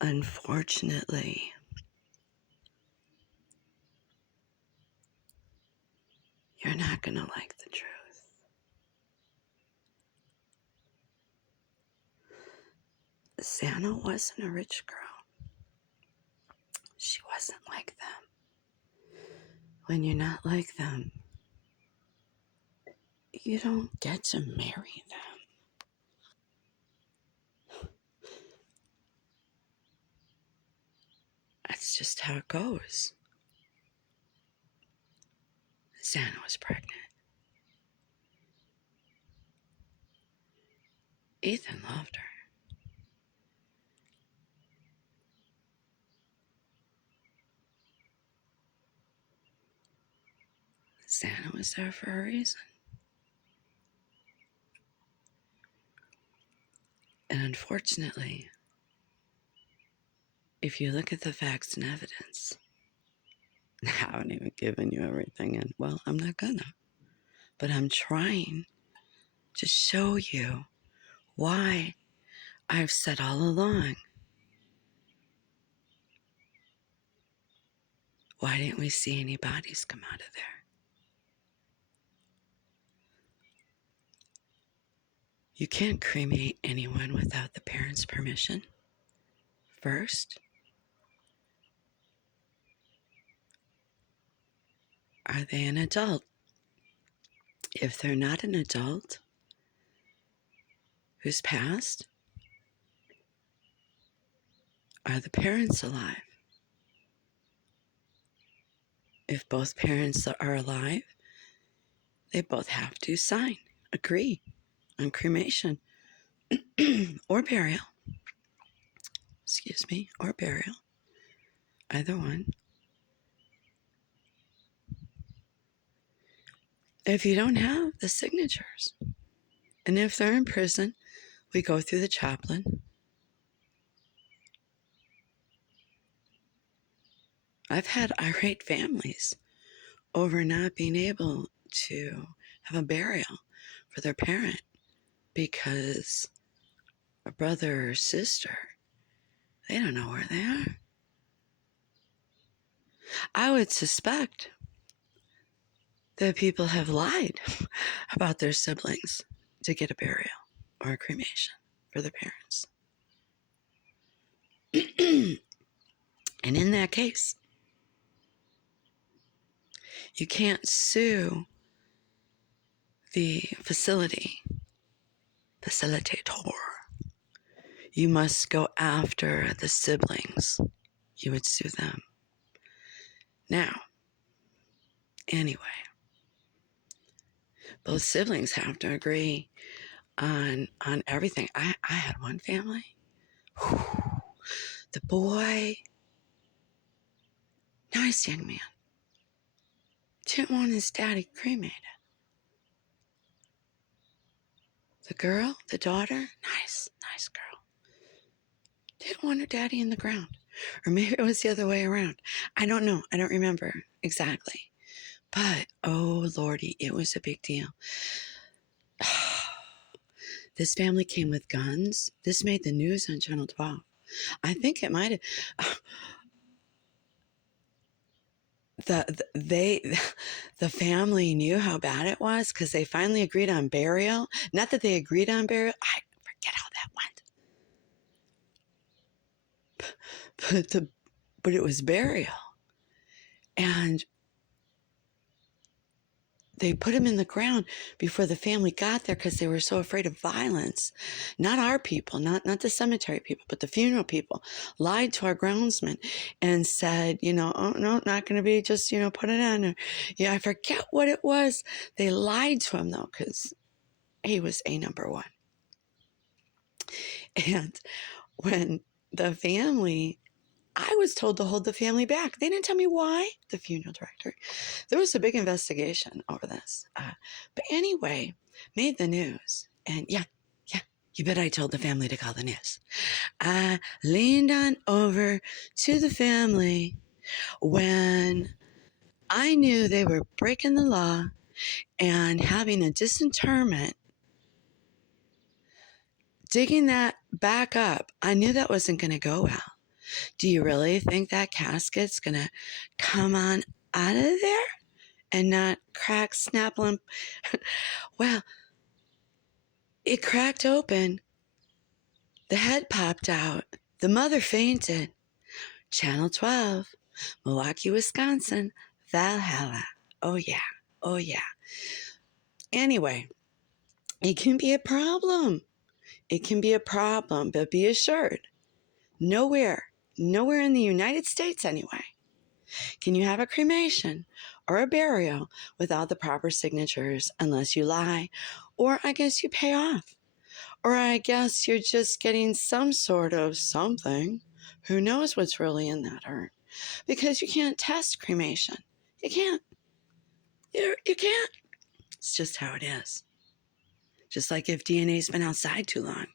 Unfortunately, you're not going to like the truth. Xana wasn't a rich girl. She wasn't like them. When you're not like them, you don't get to marry them. That's just how it goes. Xana was pregnant. Ethan loved her. Xana was there for a reason. And unfortunately, if you look at the facts and evidence, I haven't even given you everything, and well, I'm not gonna. But I'm trying to show you why I've said all along. Why didn't we see any bodies come out of there? You can't cremate anyone without the parents' permission. First, are they an adult? If they're not an adult who's passed, are the parents alive? If both parents are alive, they both have to agree on cremation or burial. Or burial. Either one. If you don't have the signatures, and if they're in prison, we go through the chaplain. I've had irate families over not being able to have a burial for their parent because a brother or sister, they don't know where they are. I would suspect that people have lied about their siblings to get a burial or a cremation for their parents. And in that case, you can't sue the facilitator. You must go after the siblings. You would sue them. Now, anyway, both siblings have to agree on everything. I had one family. The boy, nice young man, didn't want his daddy cremated. The girl, the daughter, nice girl, didn't want her daddy in the ground. Or maybe it was the other way around. I don't know. I don't remember exactly. But, oh lordy, it was a big deal. This family came with guns. This made the news on Channel 12. I think it might have. The family knew how bad it was because they finally agreed on burial. Not that they agreed on burial. I forget how that went. But it was burial. And they put him in the ground before the family got there because they were so afraid of violence. Not our people, not the cemetery people, but the funeral people lied to our groundsman and said, oh, no, not going to be just, put it on. Or, I forget what it was. They lied to him, though, because he was number one. And when the family... I was told to hold the family back. They didn't tell me why, the funeral director. There was a big investigation over this. But anyway, made the news. And yeah, you bet I told the family to call the news. I leaned on over to the family when I knew they were breaking the law and having a disinterment. Digging that back up, I knew that wasn't going to go well. Do you really think that casket's going to come on out of there and not crack, snap, limp? Well, it cracked open. The head popped out. The mother fainted. Channel 12, Milwaukee, Wisconsin, Valhalla. Oh, yeah. Oh, yeah. Anyway, it can be a problem. It can be a problem, but be assured, nowhere in the United States anyway, can you have a cremation or a burial without the proper signatures unless you lie, or I guess you pay off, or I guess you're just getting some sort of something. Who knows what's really in that urn? Because you can't test cremation. You can't. You can't. It's just how it is. Just like if DNA's been outside too long.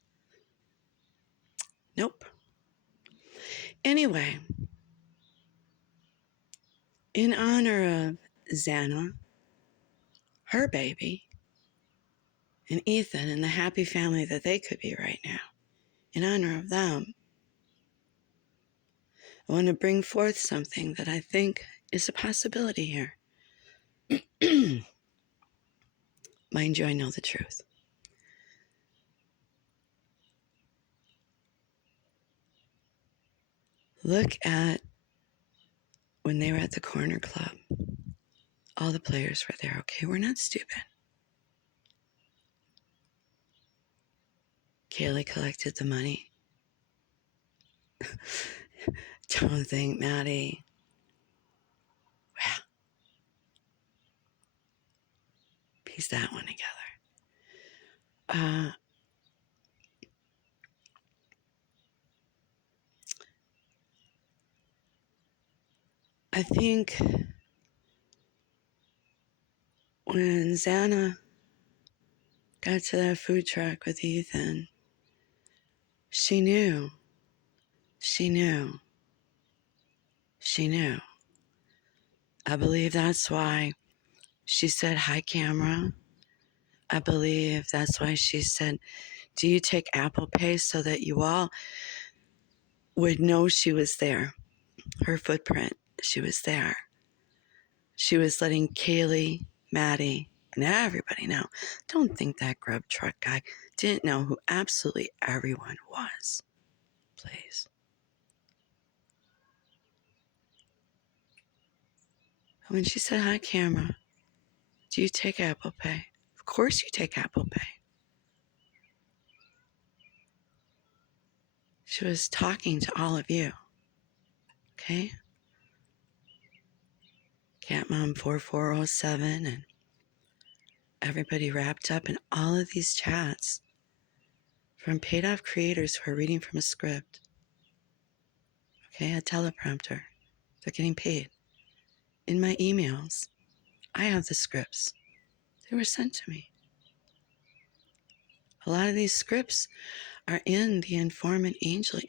Nope. Anyway, in honor of Xana, her baby, and Ethan and the happy family that they could be right now, in honor of them, I want to bring forth something that I think is a possibility here. Mind you, I know the truth. Look at when they were at the corner club. All the players were there. Okay, we're not stupid. Kaylee collected the money. Don't think, Maddie. Well, piece that one together. I think when Xana got to that food truck with Ethan, she knew. I believe that's why she said, "Hi, camera." I believe that's why she said, "Do you take Apple Pay?" So that you all would know she was there. Her footprint, she was there. She was letting Kaylee, Maddie, and everybody know. Don't think that grub truck guy didn't know who absolutely everyone was. Please. When she said, "Hi, camera, do you take Apple Pay?" Of course you take Apple Pay. She was talking to all of you. Okay? Catmom 4407 and everybody wrapped up in all of these chats from paid off creators who are reading from a script. Okay, a teleprompter. They're getting paid. In my emails, I have the scripts. They were sent to me. A lot of these scripts are in the Informant Angel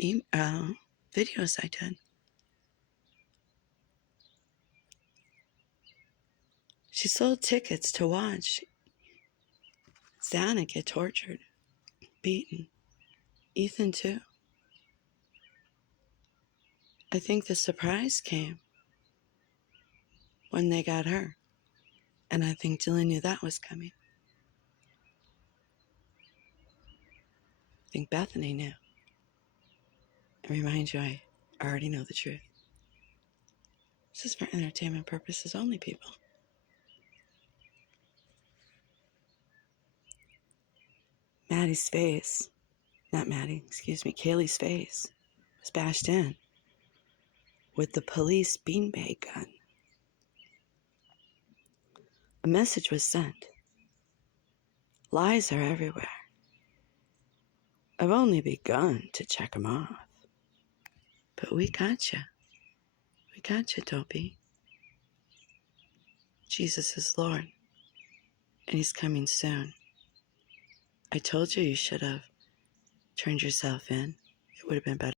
videos I did. She sold tickets to watch Xana get tortured, beaten. Ethan, too. I think the surprise came when they got her. And I think Dylan knew that was coming. I think Bethany knew. And remind you, I already know the truth. This is for entertainment purposes only, people. Kaylee's face was bashed in with the police beanbag gun. A message was sent. Lies are everywhere. I've only begun to check them off. But we got you. We got you, Dopey. Jesus is Lord. And he's coming soon. I told you should have turned yourself in. It would have been better.